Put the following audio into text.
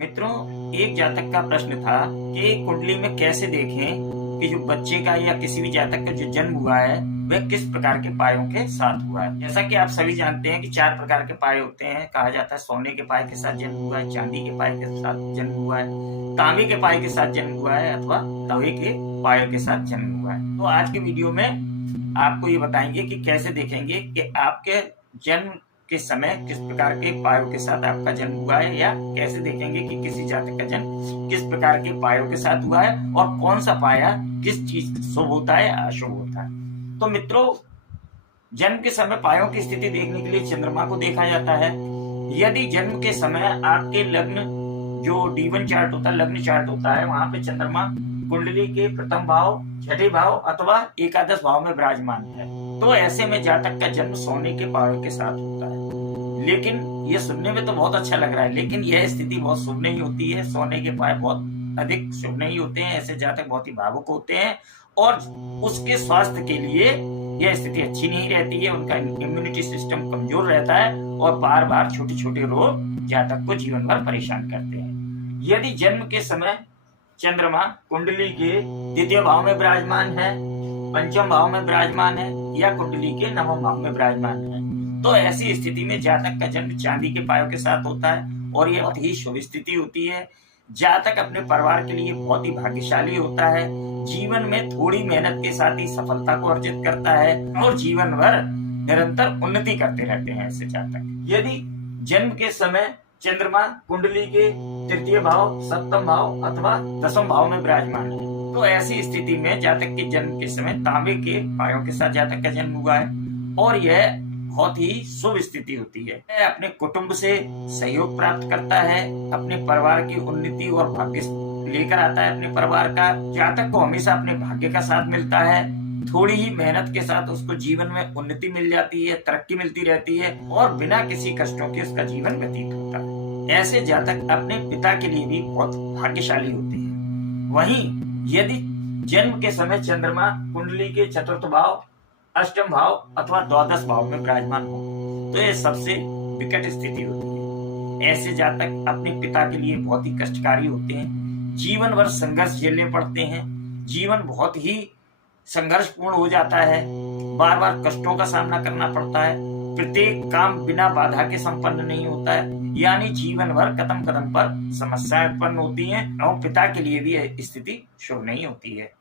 मित्रों, एक जातक का प्रश्न था कि कुंडली में कैसे देखें कि जो बच्चे का या किसी भी जातक का जो जन्म हुआ है वह किस प्रकार के पायों के साथ हुआ है। जैसा कि आप सभी जानते हैं कि 4 प्रकार के पाए होते हैं। कहा जाता है सोने के पाए के साथ जन्म हुआ है, चांदी के पाए के साथ जन्म हुआ है, तांबे के पाए के साथ जन्म हुआ है अथवा लोहे के पायों के साथ जन्म हुआ है। तो आज के वीडियो में आपको ये बताएंगे कि कैसे देखेंगे कि आपके जन्म के समय किस प्रकार के पायों के साथ आपका जन्म हुआ है, या कैसे देखेंगे कि किसी जातक का जन्म किस प्रकार के पायों के साथ हुआ है और कौन सा पाया किस चीज शुभ होता है अशुभ होता है। तो मित्रों, जन्म के समय पायों की स्थिति देखने के लिए चंद्रमा को देखा जाता है। यदि जन्म के समय आपके लग्न जो D1 चार्ट होता है, लग्न चार्ट होता है, वहां पे चंद्रमा कुंडली के प्रथम भाव, छठे भाव अथवा एकादश भाव में विराजमान है, तो ऐसे में जातक का जन्म सोने के पायों के साथ होता है। लेकिन ये सुनने में तो बहुत अच्छा लग रहा है, लेकिन यह स्थिति बहुत शुभ नहीं होती है। सोने के पाए बहुत अधिक शुभ नहीं होते हैं। ऐसे जातक बहुत ही भावुक होते हैं और उसके स्वास्थ्य के लिए यह स्थिति अच्छी नहीं रहती है। उनका इम्यूनिटी सिस्टम कमजोर रहता है और बार बार छोटे छोटे रोग जातक को जीवन भर परेशान करते हैं। यदि जन्म के समय चंद्रमा कुंडली के द्वितीय भाव में विराजमान है, पंचम भाव में विराजमान है या कुंडली के नवम भाव में विराजमान है, तो ऐसी स्थिति में जातक का जन्म चांदी के पायों के साथ होता है और यह बहुत ही शुभ स्थिति होती है। जातक अपने परिवार के लिए बहुत ही भाग्यशाली होता है। जीवन में थोड़ी मेहनत के साथ ही सफलता को अर्जित करता है और जीवन भर निरंतर उन्नति करते रहते हैं ऐसे जातक। यदि जन्म के समय चंद्रमा कुंडली के तृतीय भाव, सप्तम भाव अथवा दसम भाव में विराजमान है, तो ऐसी स्थिति में जातक के जन्म के समय तांबे के पायों के साथ जातक का जन्म हुआ है और यह बहुत ही शुभ स्थिति होती है। यह अपने कुटुंब से सहयोग प्राप्त करता है, अपने परिवार की उन्नति और भाग्य लेकर आता है। अपने परिवार का जातक को हमेशा अपने भाग्य का साथ मिलता है। थोड़ी ही मेहनत के साथ उसको जीवन में उन्नति मिल जाती है, तरक्की मिलती रहती है और बिना किसी कष्टों के उसका जीवन व्यतीत होता है। ऐसे जातक अपने पिता के लिए भी बहुत भाग्यशाली होते हैं। वहीं यदि जन्म के समय चंद्रमा कुंडली के चतुर्थ भाव, अष्टम भाव अथवा द्वादश भाव में विराजमान हो, तो यह सबसे विकट स्थिति होती है। ऐसे जातक अपने पिता के लिए बहुत ही कष्टकारी होते हैं। जीवन भर संघर्ष झेलने पड़ते हैं। जीवन बहुत ही संघर्षपूर्ण हो जाता है। बार बार कष्टों का सामना करना पड़ता है। प्रत्येक काम बिना बाधा के संपन्न नहीं होता है, यानी जीवन भर कदम कदम पर समस्याएं उत्पन्न होती हैं और पिता के लिए भी यह स्थिति शुभ नहीं होती है।